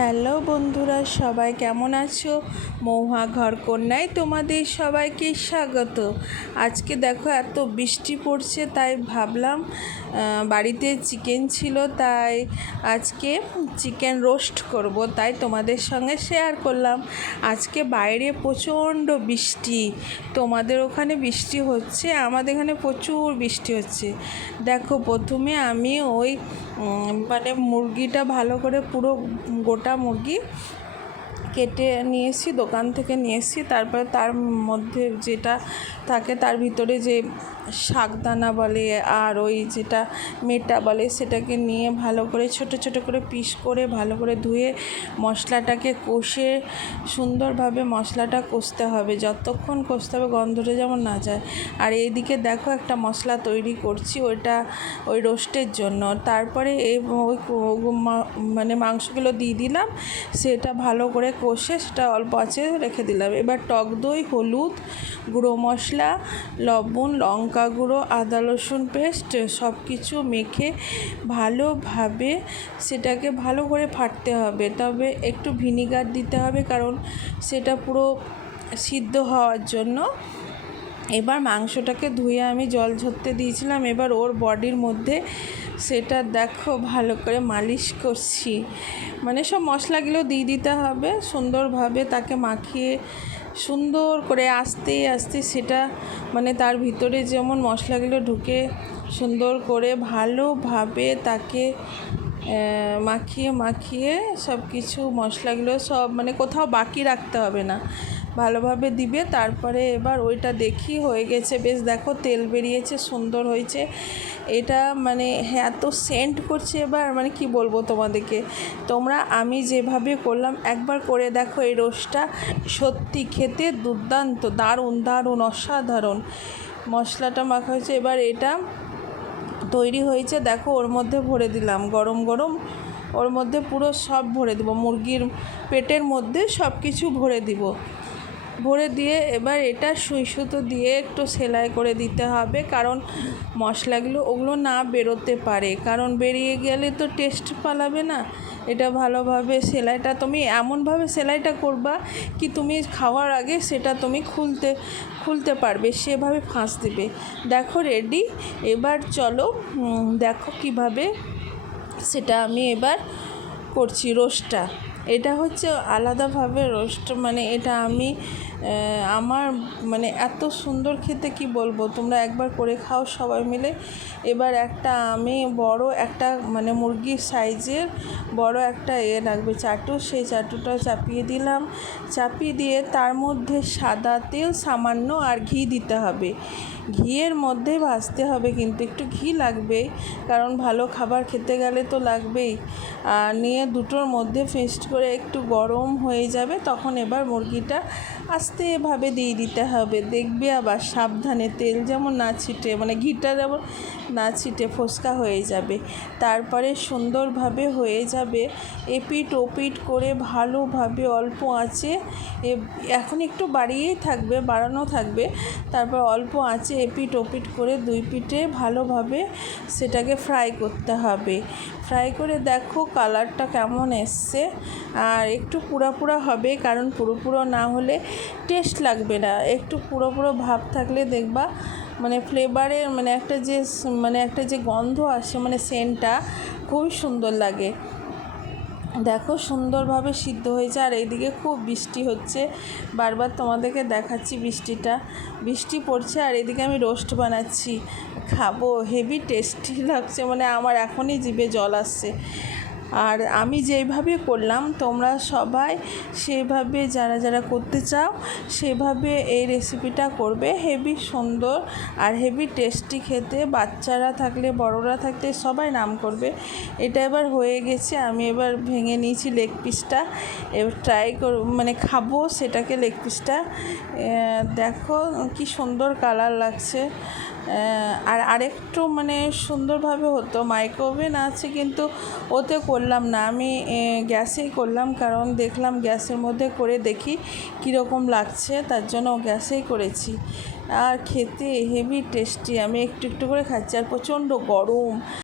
Hello বন্ধুরা, সবাই কেমন আছো? মহুয়া ঘর কন্যায় তোমাদের সবাইকে স্বাগত। আজকে দেখো এত বৃষ্টি পড়ছে, তাই ভাবলাম বাড়িতে চিকেন ছিল, তাই আজকে চিকেন রোস্ট করব, তাই তোমাদের সঙ্গে শেয়ার করলাম। আজকে বাইরে প্রচণ্ড বৃষ্টি। তোমাদের ওখানে বৃষ্টি হচ্ছে? আমাদের এখানে প্রচুর বৃষ্টি হচ্ছে। দেখো, প্রথমে আমি ওই মুরগিটা ভালো করে পুরো গোটা মুরগি কেটে নিয়ে এসেছি, দোকান থেকে নিয়ে এসেছি। তারপরে তার মধ্যে যেটা থাকে, তার ভিতরে যে শাকদানা বলে আর ওই যেটা মেটা বলে, সেটাকে নিয়ে ভালো করে ছোট ছোট করে পিস করে ভালো করে ধুয়ে মশলাটাকে কষে সুন্দরভাবে মশলাটা কষতে হবে, যতক্ষণ কষতে হবে গন্ধটা যেমন না যায়। আর এইদিকে দেখো একটা মশলা তৈরি করছি, ওই রোস্টের জন্য। তারপরে ওই মাংসগুলো দিয়ে দিলাম, সেটা ভালো করে কষে সেটা অল্প আঁচে রেখে দিলাম। এবার টক দই, হলুদ, গুঁড়ো মশলা, লবণ, লঙ্কা গুঁড়ো, আদা রসুন পেস্ট সব কিছু মেখে ভালোভাবে সেটাকে ভালো করে ফাটতে হবে। তবে একটু ভিনিগার দিতে হবে, কারণ সেটা পুরো সিদ্ধ হওয়ার জন্য। এবার মাংসটাকে ধুয়ে আমি জল ঝরতে দিয়েছিলাম। এবার ওর বডির মধ্যে সেটা দেখো ভালো করে মালিশ করছি, সব মশলাগুলো দিয়ে দিতে হবে, সুন্দরভাবে তাকে মাখিয়ে সুন্দর করে আস্তে আস্তে সেটা তার ভিতরে যেমন মশলাগুলো ঢুকে সুন্দর করে ভালোভাবে তাকে মাখিয়ে সব কিছু মশলাগুলো সব কোথাও বাকি রাখতে হবে না, ভালোভাবে দিবে। তারপরে এবার ওইটা দেখি হয়ে গেছে, বেশ দেখো তেল বেরিয়েছে, সুন্দর হয়েছে এটা। এত সেন্ট করছে এবার, কি বলবো তোমাদেরকে। আমি যেভাবে করলাম একবার করে দেখো, এই রোস্টটা সত্যি খেতে দুর্দান্ত, দারুণ অসাধারণ। মশলাটা মাখা হয়েছে, এবার এটা তৈরি হয়েছে। দেখো, ওর মধ্যে ভরে দিলাম গরম গরম, ওর মধ্যে পুরো সব ভরে দেবো, মুরগির পেটের মধ্যে সব কিছু ভরে দিয়ে এবার এটা সুই সুতো দিয়ে একটু সেলাই করে দিতে হবে, কারণ মশলাগুলো ওগুলো না বেরোতে পারে, কারণ বেরিয়ে গেলে তো টেস্ট পালাবে না। এটা ভালোভাবে সেলাইটা তুমি এমনভাবে সেলাইটা করবা কি তুমি খাওয়ার আগে সেটা তুমি খুলতে পারবে, সেভাবে ফাঁস দেবে। দেখো রেডি। এবার চলো দেখো কিভাবে সেটা আমি এবার করছি রোস্টটা। এটা হচ্ছে আলাদাভাবে রোস্ট, এটা আমি আমার এত সুন্দর খেতে, কি বলবো, তোমরা একবার করে খাও সবাই মিলে। এবার আমি বড় একটা মুরগির সাইজের বড় একটা লাগবে চাটু, সেই চাটুটা চাপিয়ে দিলাম। চাপিয়ে দিয়ে তার মধ্যে সাদা তেল সামান্য আর ঘি দিতে হবে। ঘিয়ের মধ্যে ভাজতে হবে, কিন্তু একটু ঘি লাগবেই, কারণ ভালো খাবার খেতে গেলে তো লাগবেই। আর নিয়ে দুটোর মধ্যে পেস্ট করে একটু গরম হয়ে যাবে, তখন এবার মুরগিটা আস্তেভাবে দিয়ে দিতে হবে। দেখবে আবার সাবধানে তেল যেমন না ছিটে, ঘিটা যেমন না ছিটে, ফোসকা হয়ে যাবে। তারপরে সুন্দরভাবে হয়ে যাবে, এপিট ওপিট করে ভালোভাবে অল্প আঁচে, এখন একটু বাড়ানো থাকবে। তারপর অল্প আঁচে এপিট ওপিট করে দুই পিঠে ভালোভাবে সেটাকে ফ্রাই করতে হবে। ফ্রাই করে দেখো কালারটা কেমন এসছে। আর একটু পুড়া হবে, কারণ পুরো না হলে টেস্ট লাগবে না। একটু পুরো ভাব থাকলে দেখবা ফ্লেভারের একটা যে গন্ধ আসে, সেন্টটা খুবই সুন্দর লাগে। দেখো সুন্দরভাবে সিদ্ধ হয়েছে। আর এইদিকে খুব বৃষ্টি হচ্ছে, বারবার তোমাদেরকে দেখাচ্ছি বৃষ্টি পড়ছে। আর এদিকে আমি রোস্ট বানাচ্ছি, খাবো, হেভি টেস্টি লাগছে, আমার এখনই জিভে জল আসছে। আর আমি যেইভাবে করলাম তোমরা সবাই সেভাবে যারা করতে চাও সেভাবে এই রেসিপিটা করবে, হেভি সুন্দর আর হেভি টেস্টি খেতে। বাচ্চারা থাকলে বড়রা থাকলে সবাই নাম করবে। এটা এবার হয়ে গেছে, আমি এবার ভেঙে নিয়েছি লেগ পিসটা, এবার খাবো সেটাকে। লেগ পিসটা দেখো কি সুন্দর কালার লাগছে। আর আরেকটু সুন্দরভাবে হতো, মাইক্রোওভেন আছে কিন্তু ওতে করলাম না, আমি গ্যাসেই করলাম, কারণ দেখলাম গ্যাসের মধ্যে করে দেখি কীরকম লাগছে, তার জন্য গ্যাসেই করেছি। আর খেতে হেভি টেস্টি, আমি একটু করে খাচ্ছি। আর প্রচণ্ড গরম।